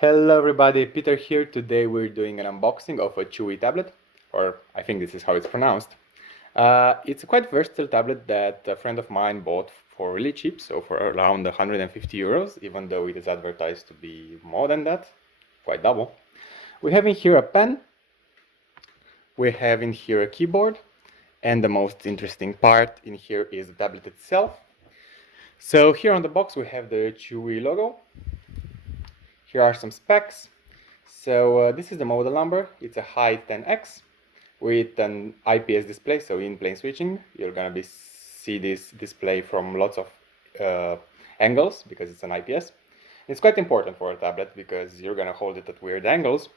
Hello everybody, Peter here. Today we're doing an unboxing of a Chuwi tablet, or I think this is how it's pronounced. It's a quite versatile tablet that a friend of mine bought for really cheap, so for around 150 euros, even though it is advertised to be more than that, quite double. We have in here a pen, we have in here a keyboard, and the most interesting part in here is the tablet itself. So here on the box we have the Chuwi logo. Here are some specs. So this is the model number. It's a Hi10X with an IPS display, so in-plane switching. You're gonna see this display from lots of angles because it's an IPS. It's quite important for a tablet because you're gonna hold it at weird angles.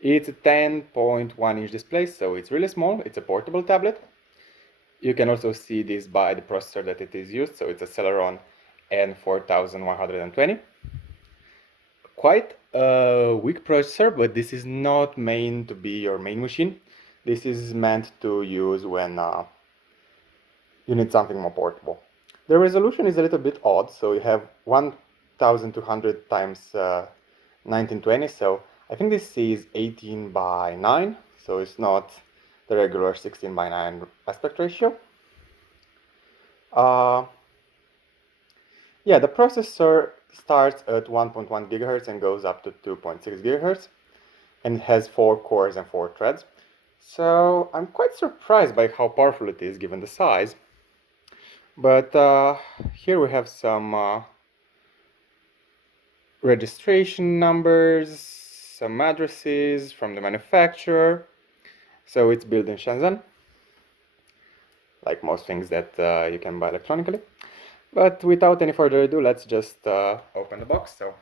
It's a 10.1-inch display, so it's really small. It's a portable tablet. You can also see this by the processor that it is used, so it's a Celeron N4120. Quite a weak processor, but this is not meant to be your main machine. This is meant to use when you need something more portable. The resolution is a little bit odd, so you have 1200 times 1920, so I think this is 18 by 9, so it's not the regular 16 by 9 aspect ratio. Yeah, the processor starts at 1.1 gigahertz and goes up to 2.6 gigahertz and has 4 cores and 4 threads. So I'm quite surprised by how powerful it is given the size. But here we have some registration numbers, some addresses from the manufacturer. So it's built in Shenzhen, like most things that you can buy electronically. But without any further ado, let's just open the box. So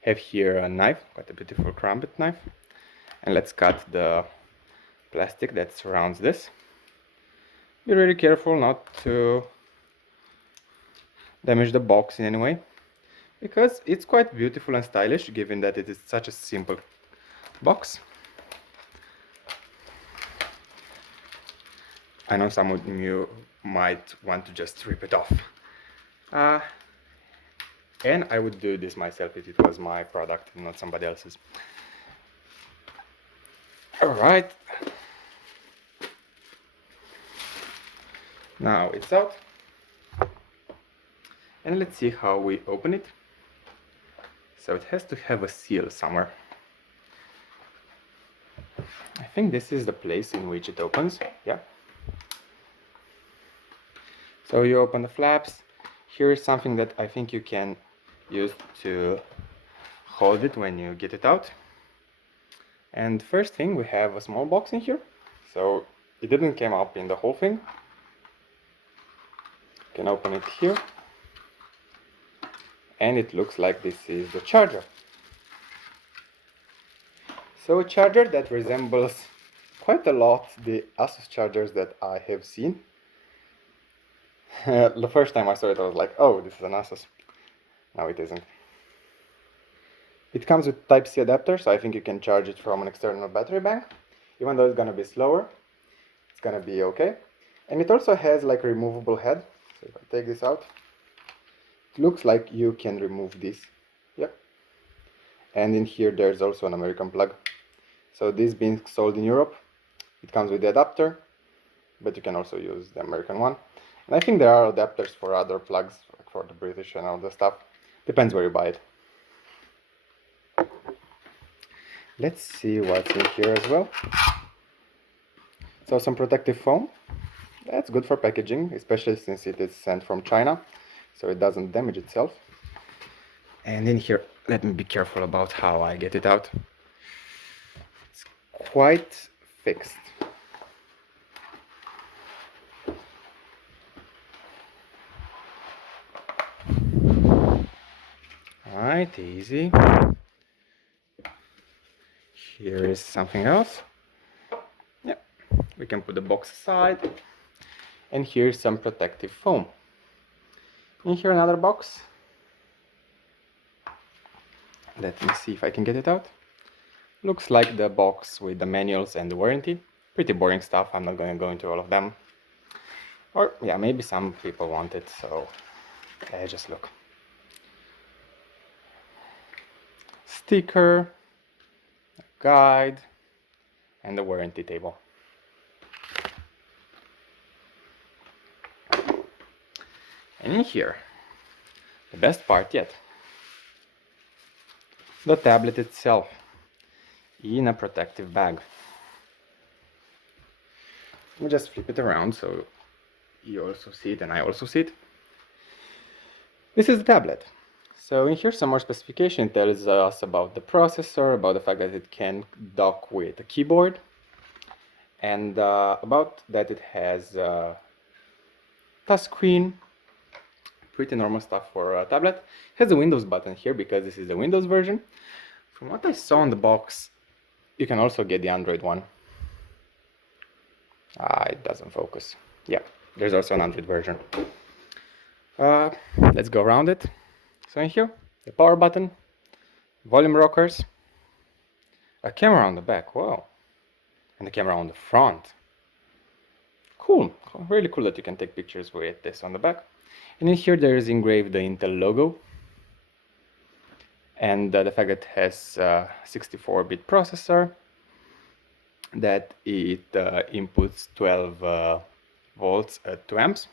have here a knife, quite a beautiful crumpled knife, and let's cut the plastic that surrounds this. Be really careful not to damage the box in any way, because it's quite beautiful and stylish given that it is such a simple box. I know some of you might want to just rip it off. And I would do this myself if it was my product and not somebody else's. Alright. Now it's out. And let's see how we open it. So it has to have a seal somewhere. I think this is the place in which it opens. Yeah. So you open the flaps. Here is something that I think you can use to hold it when you get it out. And first thing, we have a small box in here. So it didn't come up in the whole thing. You can open it here. And it looks like this is the charger. So a charger that resembles quite a lot the Asus chargers that I have seen. The first time I saw it I was like, oh, this is an Asus. No, it isn't. It comes with Type-C adapter, so I think you can charge it from an external battery bank. Even though it's gonna be slower, it's gonna be okay. And it also has like a removable head. So if I take this out, it looks like you can remove this. Yep. And in here there's also an American plug. So this being sold in Europe, it comes with the adapter, but you can also use the American one. And I think there are adapters for other plugs, like for the British and all the stuff. Depends where you buy it. Let's see what's in here as well. So some protective foam. That's good for packaging, especially since it is sent from China, so it doesn't damage itself. And in here, let me be careful about how I get it out. It's quite fixed. Alright, easy. Here is something else. Yeah, we can put the box aside. And here's some protective foam. In here another box. Let me see if I can get it out. Looks like the box with the manuals and the warranty. Pretty boring stuff, I'm not going to go into all of them. Or yeah, maybe some people want it, so just look. sticker, a guide, and the warranty table. And in here, the best part yet, the tablet itself in a protective bag. Let me just flip it around so you also see it and I also see it. This is the tablet. So in here some more specification tells us about the processor, about the fact that it can dock with a keyboard, and about that it has a touchscreen. Pretty normal stuff for a tablet. It has a Windows button here because this is the Windows version. From what I saw on the box, you can also get the Android one. It doesn't focus. Yeah, there's also an Android version. Let's go around it. So in here, the power button, volume rockers, a camera on the back, wow, and a camera on the front. Cool, really cool that you can take pictures with this on the back. And in here there is engraved the Intel logo, and the fact that it has a 64-bit processor, that it inputs 12 volts at 2 amps.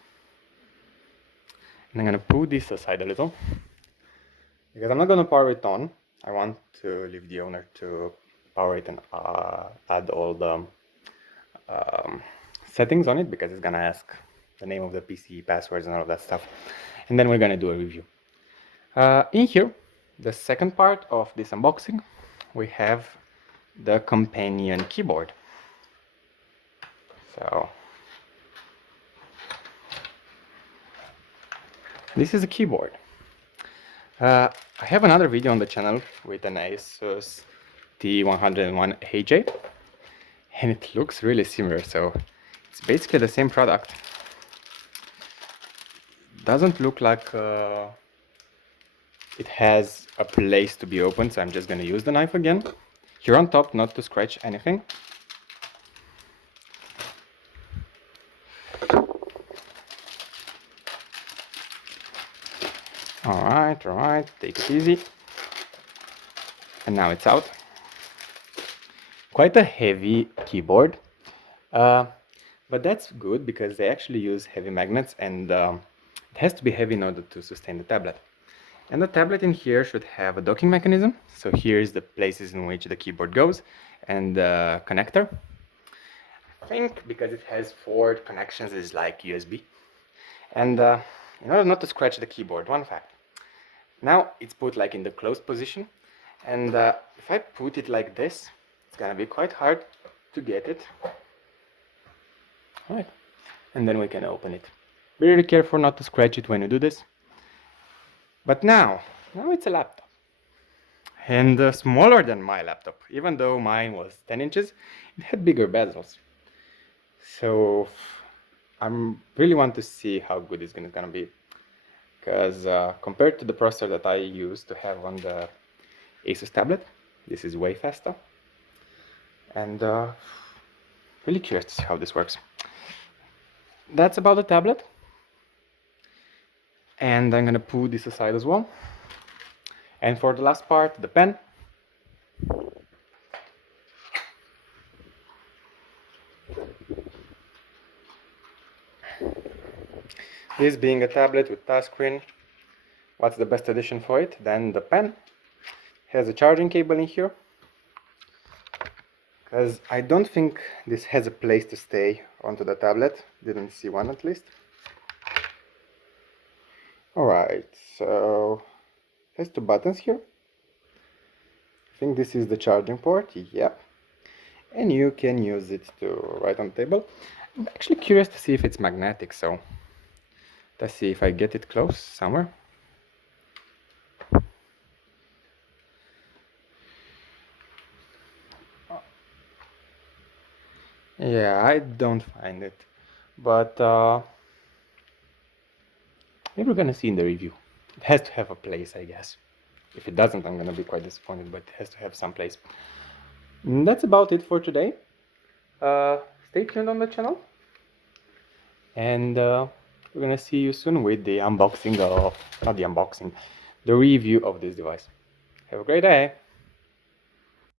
And I'm going to put this aside a little, because I'm not going to power it on. I want to leave the owner to power it and add all the settings on it, because it's going to ask the name of the PC, passwords, and all of that stuff. And then we're going to do a review. In here, the second part of this unboxing, we have the companion keyboard. So this is a keyboard. I have another video on the channel with an Asus T101HJ, and it looks really similar, so it's basically the same product. Doesn't look like it has a place to be opened, so I'm just going to use the knife again. Here on top, not to scratch anything. Alright, take it easy. And now it's out. Quite a heavy keyboard, but that's good because they actually use heavy magnets, and it has to be heavy in order to sustain the tablet. And the tablet in here should have a docking mechanism. So here's the places in which the keyboard goes, and the connector. I think because it has 4 connections, it's like USB. And in order not to scratch the keyboard, one fact. Now it's put like in the closed position, and if I put it like this, it's gonna be quite hard to get it. Alright, and then we can open it. Be really careful not to scratch it when you do this. But now it's a laptop, and smaller than my laptop. Even though mine was 10 inches, it had bigger bezels. So I really want to see how good it's gonna be, because compared to the processor that I used to have on the Asus tablet, this is way faster, and really curious to see how this works. That's about the tablet. And I'm gonna put this aside as well. And for the last part, the pen. This being a tablet with touchscreen, what's the best addition for it? Then the pen has a charging cable in here, because I don't think this has a place to stay onto the tablet. Didn't see one at least. Alright, so it has 2 buttons here. I think this is the charging port, yeah. And you can use it to write on the table. I'm actually curious to see if it's magnetic, so let's see if I get it close somewhere. Yeah, I don't find it, but maybe we're gonna see in the review. It has to have a place, I guess. If it doesn't, I'm gonna be quite disappointed, but it has to have some place. And that's about it for today. Stay tuned on the channel, and we're gonna see you soon with the unboxing of, not the unboxing, the review of this device. Have a great day!